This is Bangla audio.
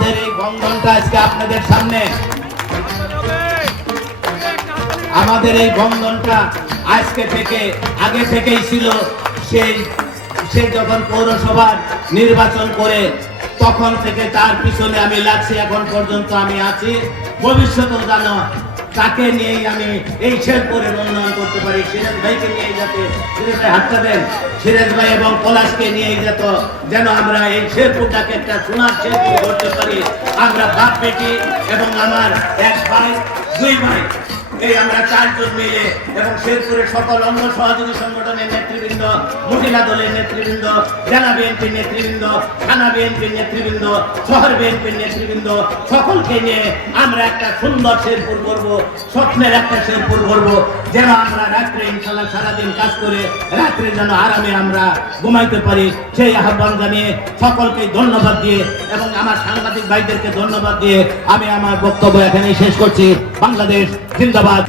আমাদের এই বন্ধনটা আজকে আপনাদের সামনে। আমাদের এই বন্ধনটা আজকে থেকে, আগে থেকেই ছিল সেই সে যখন পৌরসভার নির্বাচন করে, তখন থেকে তার পিছনে আমি লাগছি, এখন পর্যন্ত আমি আছি। ভবিষ্যতেও জানো তাকে নিয়েই আমি এই শেরপুরের উন্নয়ন করতে পারি। সিরাজ ভাইকে নিয়ে যাতে সিরাজ ভাই হাতটা দেন। সিরাজ ভাই এবং পলাশকে নিয়ে যেত যেন আমরা এই শেরপুরটাকে একটা সোনার শেরপুর করতে পারি। আমরা বাপ বেটি এবং আমার এক ভাই, দুই ভাই। এই আমরা চারজন মিলে এবং শেরপুরের সকল অন্য সহযোগী সংগঠনের নেতৃবৃন্দ, মহিলা দলের নেতৃবৃন্দ, জেলা বিএনপির নেতৃবৃন্দ, থানা বিএনপির নেতৃবৃন্দ, শহর বিএনপির নেতৃবৃন্দ, সকলকে নিয়ে আমরা একটা সুন্দর শেরপুর করব স্বপ্নের একটা শেরপুর করব যেন আমরা রাত্রে ইনশাল্লাহ সারাদিন কাজ করে রাত্রে যেন আরামে আমরা ঘুমাইতে পারি, সেই আহ্বান জানিয়ে সকলকে ধন্যবাদ দিয়ে এবং আমার সাংবাদিক ভাইদেরকে ধন্যবাদ দিয়ে আমি আমার বক্তব্য এখানেই শেষ করছি। বাংলাদেশ জিন্দাবাদ।